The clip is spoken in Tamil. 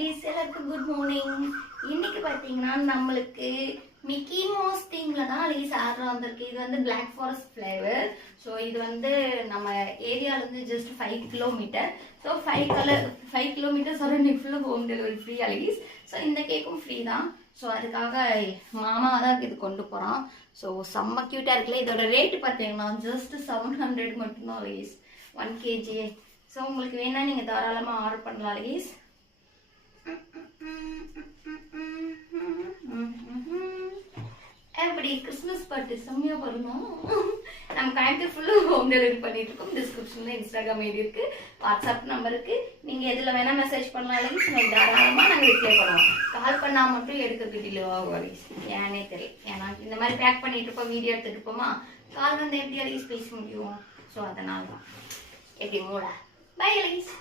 அழகீஸ் எல்லாருக்கும் குட் மார்னிங். இன்னைக்கு பார்த்தீங்கன்னா நம்மளுக்கு மிக்கி மவுஸ் தீம்ல தான் அழகீஸ் ஆர்டர் வந்திருக்கு. இது வந்து பிளாக் ஃபாரஸ்ட் ஃப்ளேவர். ஸோ இது வந்து நம்ம ஏரியாவிலேருந்து ஜஸ்ட் 5 கிலோமீட்டர். ஸோ 5 கிலோமீட்டர்ஸ் வர இன்னைக்கு ஃபுல்லாக ஹோம் டெலிவரி ஃப்ரீ அழகீஸ். ஸோ இந்த கேக்கும் ஃப்ரீ தான். ஸோ அதுக்காக மாமா தான் இது கொண்டு போகிறான். ஸோ செம்ம க்யூட்டாக இருக்குல்ல. இதோட ரேட்டு பார்த்தீங்கன்னா ஜஸ்ட் 700 மட்டும்தான் அழகீஸ், 1 kg. ஸோ உங்களுக்கு வேணா நீங்கள் தாராளமாக ஆர்டர் பண்ணலாம் அழகீஸ். எப்படி கிறிஸ்மஸ் பார்ட்டி செம்மையா வரணும். நம்ம கோயம்புத்தூர் ஃபுல்லாக ஹோம் டெலிவரி பண்ணிட்டு இருக்கோம். டிஸ்கிரிப்ஷன்ல இன்ஸ்டாகிராம் ஐடி இருக்கு, வாட்ஸ்அப் நம்பர் இருக்கு. நீங்க எதுல வேணா மெசேஜ் பண்ணலாம். நீங்கள் தாராளமா நாங்கள் ரிப்ளை பண்ணுவோம். கால் பண்ணா மட்டும் எடுக்கிறதுக்கு டிலே ஆகும் அலீஸ். ஏன்னே தெரியல. ஏன்னா இந்த மாதிரி பேக் பண்ணிட்டு இருப்போம், வீடியோ எடுத்துட்டு இருப்போமா, கால் வந்து எப்படி அலீஸ் பேச முடியும். ஸோ அதனால தான் எப்படி மூட. பை அலீஸ்.